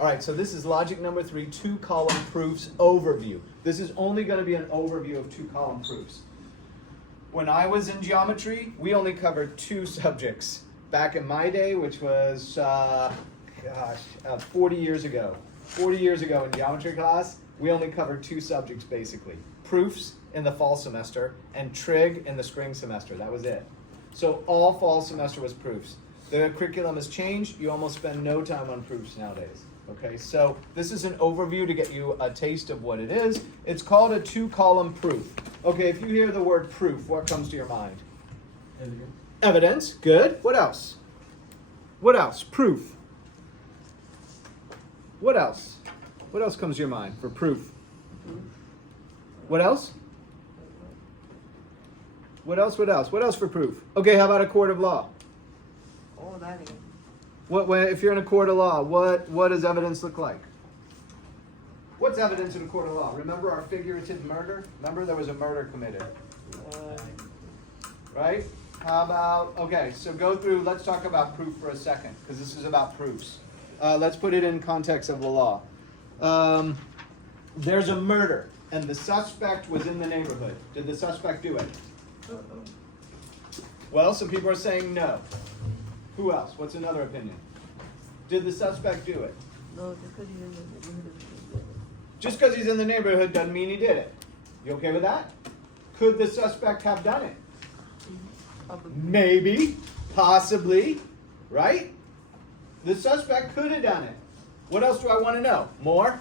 All right, so this is logic number 3, 2-column proofs overview. This is only going to be an overview of 2-column proofs. When I was in geometry, we only covered 2 subjects. Back in my day, which was, 40 years ago. 40 years ago in geometry class, we only covered 2 subjects basically. Proofs in the fall semester and trig in the spring semester. That was it. So all fall semester was proofs. The curriculum has changed. You almost spend no time on proofs nowadays. Okay, so this is an overview to get you a taste of what it is. It's called a 2-column proof. Okay, if you hear the word proof, what comes to your mind? Evidence. Evidence, good. What else? What else? Proof. What else? What else comes to your mind for proof? What else? What else? What else? What else for proof? Okay, how about a court of law? Oh, that is. If you're in a court of law, what does evidence look like? What's evidence in a court of law? Remember our figurative murder? Remember there was a murder committed. Right? How about, okay, so go through, let's talk about proof for a second, because this is about proofs. Let's put it in context of the law. There's a murder, and the suspect was in the neighborhood. Did the suspect do it? Well, some people are saying no. Who else? What's another opinion? Did the suspect do it? No, because he's in the neighborhood. Just because he's in the neighborhood doesn't mean he did it. You okay with that? Could the suspect have done it? Maybe, possibly, right? The suspect could have done it. What else do I want to know? More?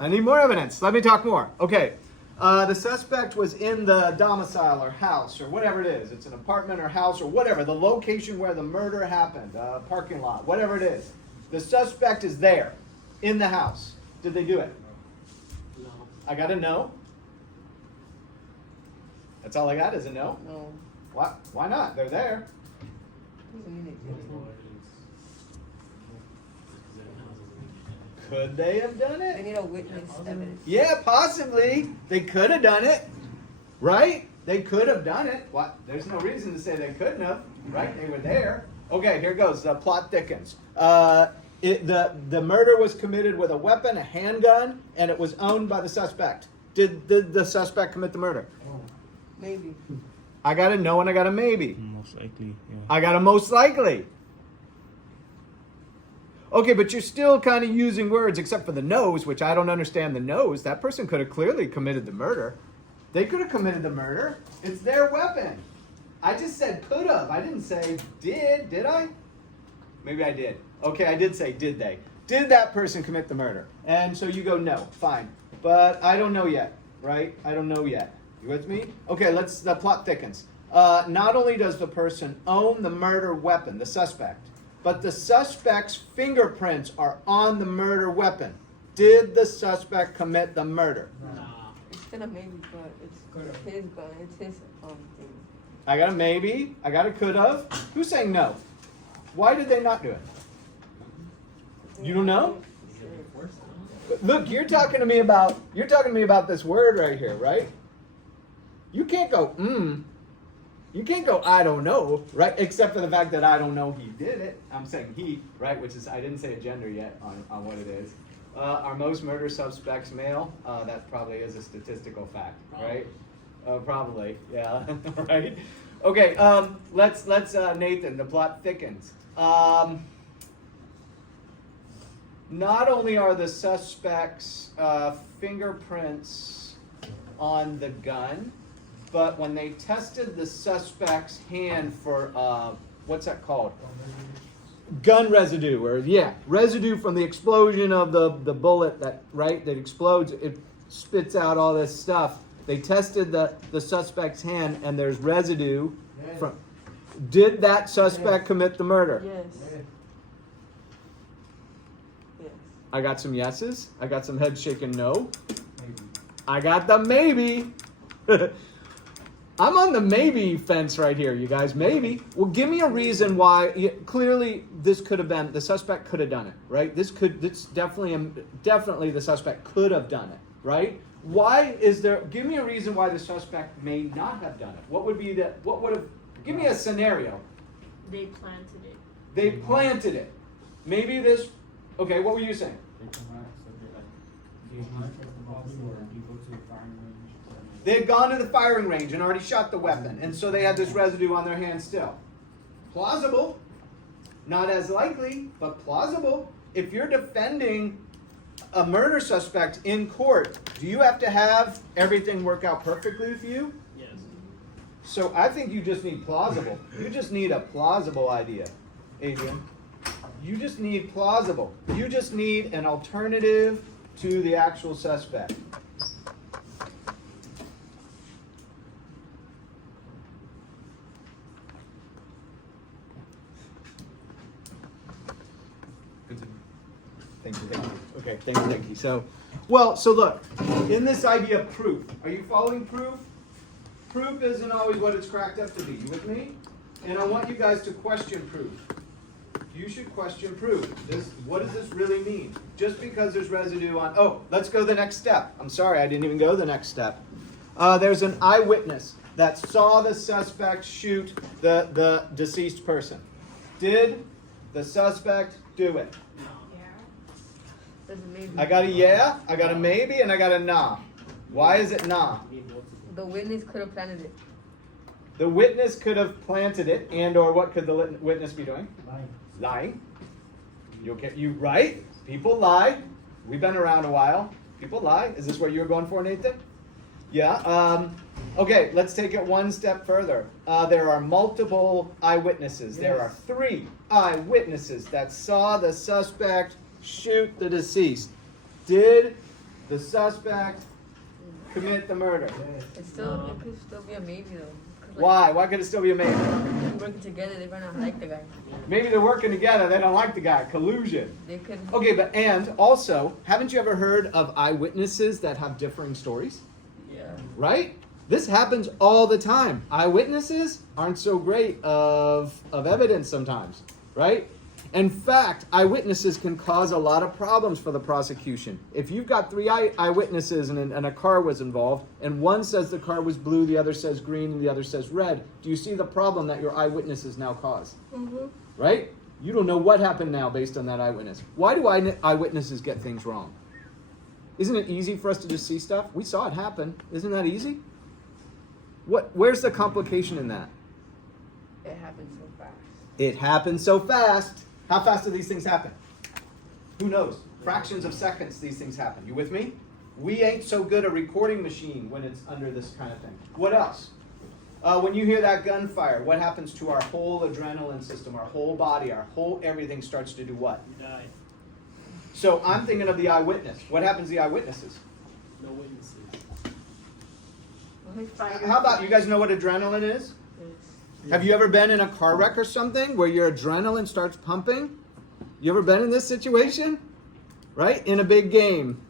I need more evidence. Let me talk more. Okay. The suspect was in the domicile or house or whatever it is. It's an apartment or house or whatever. The location where the murder happened, parking lot, whatever it is. The suspect is there in the house. Did they do it? No. I got a no. That's all I got is a no. No. What? Why not? They're there. Doesn't mean it didn't. Could they have done They it? need a witness evidence. Yeah, possibly. They could have done it. Right? They could have done it. What? There's no reason to say they couldn't have. Right? They were there. Okay, here goes. The plot thickens. The murder was committed with a weapon, a handgun, and it was owned by the suspect. Did the suspect commit the murder? Maybe. I got a no and I got a maybe. Most likely, yeah. I got a most likely. Okay, but you're still kind of using words except for the no's, which I don't understand the no's. That person could have clearly committed the murder. They could have committed the murder. It's their weapon. I just said could have. I didn't say did I? Maybe I did. Okay, I did say did they. Did that person commit the murder? And so you go no, fine. But I don't know yet, right? I don't know yet. You with me? Okay, the plot thickens. Not only does the person own the murder weapon, the suspect, but the suspect's fingerprints are on the murder weapon. Did the suspect commit the murder? It's still a maybe, but it's his gun. It's his thing. I got a maybe. I got a could have. Who's saying no? Why did they not do it? You don't know? Look, you're talking to me about this word right here, right? You can't go, You can't go, I don't know, right? Except for the fact that I don't know he did it. I'm saying he, right? Which is, I didn't say a gender yet on what it is. Are most murder suspects male? That probably is a statistical fact, right? Probably, yeah, right? Okay, let's Nathan, the plot thickens. Not only are the suspects' fingerprints on the gun, but when they tested the suspect's hand for, what's that called? Gun residue, or residue from the explosion of the bullet that explodes, it spits out all this stuff. They tested the suspect's hand and there's residue from. Did that suspect commit the murder? Yes. Yes. I got some yeses. I got some heads shaking no. I got the maybe. I'm on the maybe fence right here, you guys. Maybe. Well, give me a reason why. Clearly, this could have been, the suspect could have done it, right? This definitely the suspect could have done it, right? Give me a reason why the suspect may not have done it. Give me a scenario. They planted it. They planted it. Maybe this Okay, what were you saying? They come out, so they're like, they contract the ball or you go to the firing range. They had gone to the firing range and already shot the weapon, and so they had this residue on their hand still. Plausible. Not as likely, but plausible. If you're defending a murder suspect in court, do you have to have everything work out perfectly for you? Yes. So I think you just need plausible. You just need a plausible idea, Adrian. You just need plausible. You just need an alternative to the actual suspect. Thank you. Okay, thank you. So look, in this idea of proof, are you following proof? Proof isn't always what it's cracked up to be. You with me? And I want you guys to question proof. You should question proof. What does this really mean? Just because there's residue on... Oh, let's go to the next step. I'm sorry, I didn't even go to the next step. There's an eyewitness that saw the suspect shoot the deceased person. Did the suspect do it? I got a yeah, I got a maybe, and I got a nah. Why is it nah? The witness could have planted it. The witness could have planted it, and or what could the witness be doing? Lying. You right? People lie. We've been around a while. People lie. Is this what you were going for, Nathan? Yeah. Okay, let's take it one step further. There are multiple eyewitnesses. Yes. There are 3 eyewitnesses that saw the suspect shoot the deceased. Did the suspect commit the murder? It could still be a maybe though. Why? Why could it still be a maybe? They're working together, they might not like the guy. Maybe they're working together, they don't like the guy. Collusion. They could. Okay, and also, haven't you ever heard of eyewitnesses that have differing stories? Yeah. Right? This happens all the time. Eyewitnesses aren't so great of evidence sometimes, right? In fact, eyewitnesses can cause a lot of problems for the prosecution. If you've got 3 eyewitnesses and a car was involved, and one says the car was blue, the other says green, and the other says red, do you see the problem that your eyewitnesses now cause? Mm-hmm. Right? You don't know what happened now based on that eyewitness. Why do eyewitnesses get things wrong? Isn't it easy for us to just see stuff? We saw it happen. Isn't that easy? Where's the complication in that? It happened so fast. It happened so fast. How fast do these things happen? Who knows? Fractions of seconds these things happen. You with me? We ain't so good a recording machine when it's under this kind of thing. What else? When you hear that gunfire, what happens to our whole adrenaline system, our whole body, our whole everything starts to do what? You die. So I'm thinking of the eyewitness. What happens to the eyewitnesses? No witnesses. How about, you guys know what adrenaline is? Have you ever been in a car wreck or something where your adrenaline starts pumping? You ever been in this situation? Right? In a big game,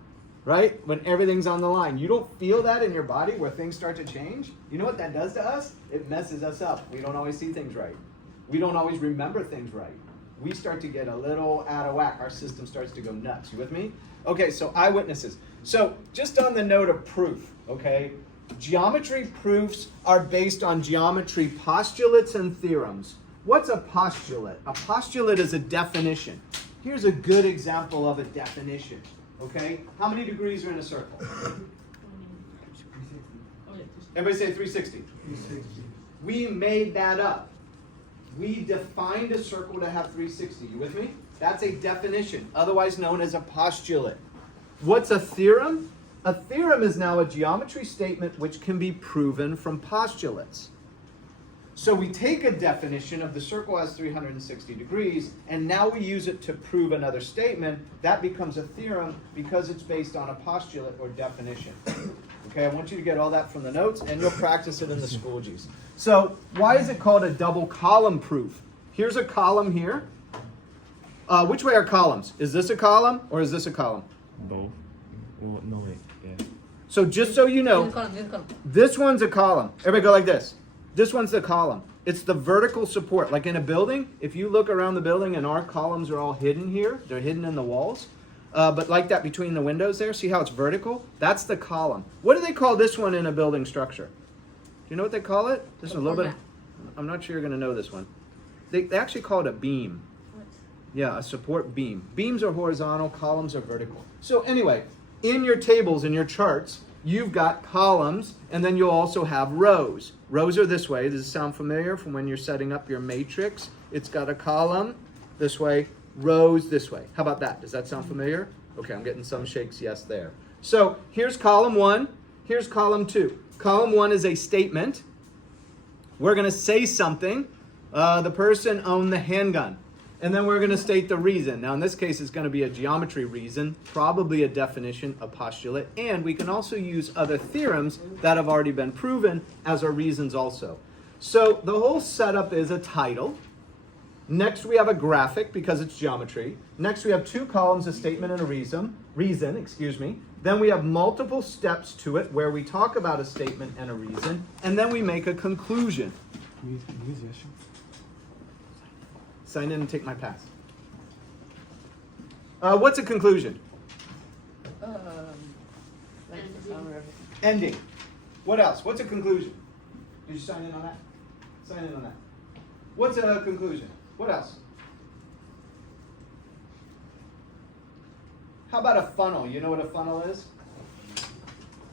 right? When everything's on the line. You don't feel that in your body where things start to change? You know what that does to us? It messes us up. We don't always see things right. We don't always remember things right. We start to get a little out of whack. Our system starts to go nuts. You with me? Okay, so eyewitnesses. So just on the note of proof, okay? Geometry proofs are based on geometry postulates and theorems. What's a postulate? A postulate is a definition. Here's a good example of a definition. Okay? How many degrees are in a circle? 360. Everybody say 360. 360. We made that up. We defined a circle to have 360. You with me? That's a definition, otherwise known as a postulate. What's a theorem? A theorem is now a geometry statement which can be proven from postulates. So we take a definition of the circle has 360 degrees, and now we use it to prove another statement. That becomes a theorem because it's based on a postulate or definition. Okay, I want you to get all that from the notes, and you'll practice it in the Schoolgies. So why is it called a double column proof? Here's a column here. Which way are columns? Is this a column or is this a column? Both. Well, no, wait. Yeah. So just so you know, this one's a column. Everybody go like this. This one's the column. It's the vertical support. Like in a building, if you look around the building and our columns are all hidden here, they're hidden in the walls. But like that between the windows there, see how it's vertical? That's the column. What do they call this one in a building structure? Do you know what they call it? This is a little bit, I'm not sure you're going to know this one. They actually call it a beam. Yeah, a support beam. Beams are horizontal, columns are vertical. So anyway, in your tables, in your charts, you've got columns, and then you'll also have rows. Rows are this way. Does it sound familiar from when you're setting up your matrix? It's got a column this way, rows this way. How about that? Does that sound familiar? Okay, I'm getting some shakes yes there. So here's column 1, here's column 2. Column 1 is a statement. We're going to say something. The person owned the handgun. And then we're going to state the reason. Now, in this case, it's going to be a geometry reason, probably a definition, a postulate, and we can also use other theorems that have already been proven as our reasons also. So the whole setup is a title. Next, we have a graphic because it's geometry. Next, we have 2 columns, a statement and a reason. Then we have multiple steps to it where we talk about a statement and a reason, and then we make a conclusion. Sign in and take my pass. What's a conclusion? Ending. What else? What's a conclusion? Did you sign in on that? Sign in on that. What's a conclusion? What else? How about a funnel? You know what a funnel is?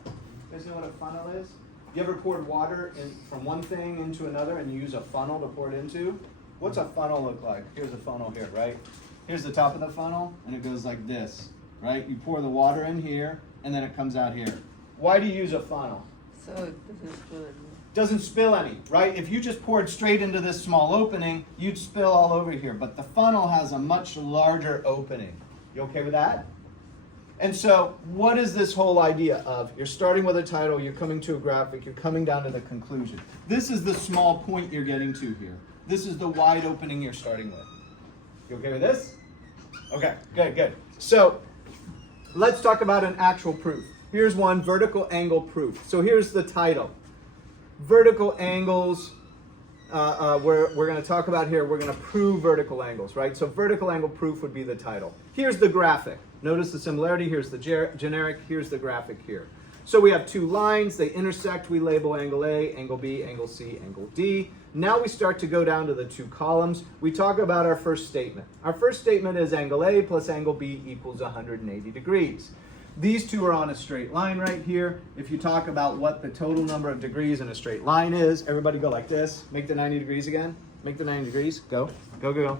You guys know what a funnel is? You ever poured water from one thing into another and you use a funnel to pour it into? What's a funnel look like? Here's a funnel here, right? Here's the top of the funnel, and it goes like this, right? You pour the water in here, and then it comes out here. Why do you use a funnel? So it doesn't spill it. Doesn't spill any, right? If you just poured straight into this small opening, you'd spill all over here. But the funnel has a much larger opening. You okay with that? And so what is this whole idea of you're starting with a title, you're coming to a graphic, you're coming down to the conclusion. This is the small point you're getting to here. This is the wide opening you're starting with. You okay with this? Okay, good. So let's talk about an actual proof. Here's one, vertical angle proof. So here's the title. Vertical angles, we're going to talk about here, we're going to prove vertical angles, right? So vertical angle proof would be the title. Here's the graphic. Notice the similarity. Here's the generic. Here's the graphic here. So we have 2 lines. They intersect. We label angle A, angle B, angle C, angle D. Now we start to go down to the 2 columns. We talk about our first statement. Our first statement is angle A plus angle B equals 180 degrees. These 2 are on a straight line right here. If you talk about what the total number of degrees in a straight line is, everybody go like this. Make the 90 degrees again. Make the 90 degrees. Go.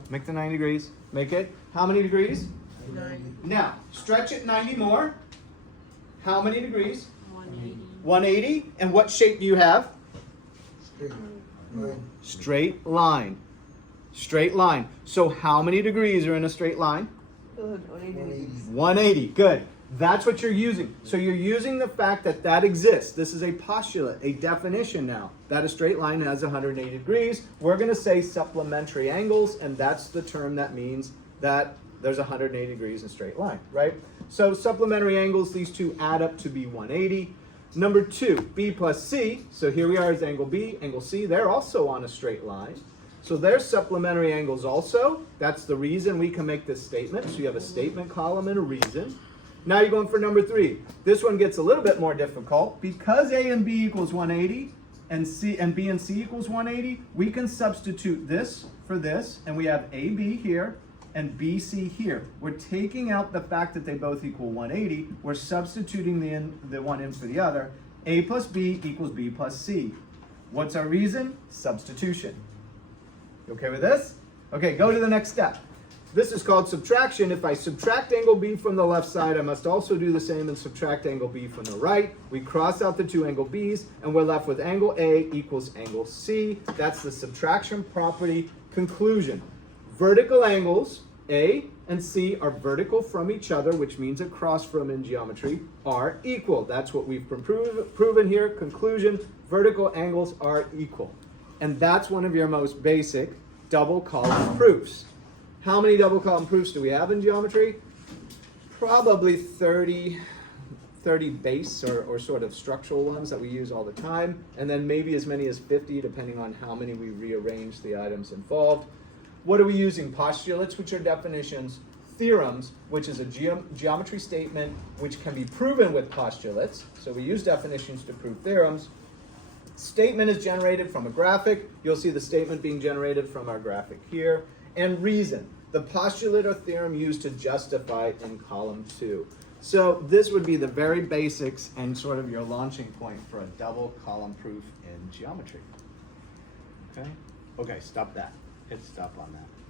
Make the 90 degrees. Make it. How many degrees? 90. Now, stretch it 90 more. How many degrees? 180. 180. And what shape do you have? Straight line. Straight line. So how many degrees are in a straight line? 180. 180. Good. That's what you're using. So you're using the fact that that exists. This is a postulate, a definition now, that a straight line has 180 degrees. We're going to say supplementary angles, and that's the term that means that there's 180 degrees in a straight line, right? So supplementary angles, these 2 add up to be 180. Number 2, B plus C. So here we are as angle B, angle C. They're also on a straight line. So they're supplementary angles also. That's the reason we can make this statement. So you have a statement column and a reason. Now you're going for number 3. This one gets a little bit more difficult. Because A and B equals 180 and B and C equals 180, we can substitute this for this, and we have AB here and BC here. We're taking out the fact that they both equal 180. We're substituting the one in for the other. A plus B equals B plus C. What's our reason? Substitution. You okay with this? Okay, go to the next step. This is called subtraction. If I subtract angle B from the left side, I must also do the same and subtract angle B from the right. We cross out the 2 angle B's, and we're left with angle A equals angle C. That's the subtraction property conclusion. Vertical angles, A and C, are vertical from each other, which means across from in geometry, are equal. That's what we've proven here. Conclusion, vertical angles are equal. And that's one of your most basic double column proofs. How many double column proofs do we have in geometry? Probably 30 base or sort of structural ones that we use all the time, and then maybe as many as 50 depending on how many we rearrange the items involved. What are we using? Postulates, which are definitions. Theorems, which is a geometry statement which can be proven with postulates. So we use definitions to prove theorems. Statement is generated from a graphic. You'll see the statement being generated from our graphic here. And reason. the postulate or theorem used to justify it in column 2. So this would be the very basics and sort of your launching point for a double column proof in geometry. Okay? Okay, stop that. Hit stop on that.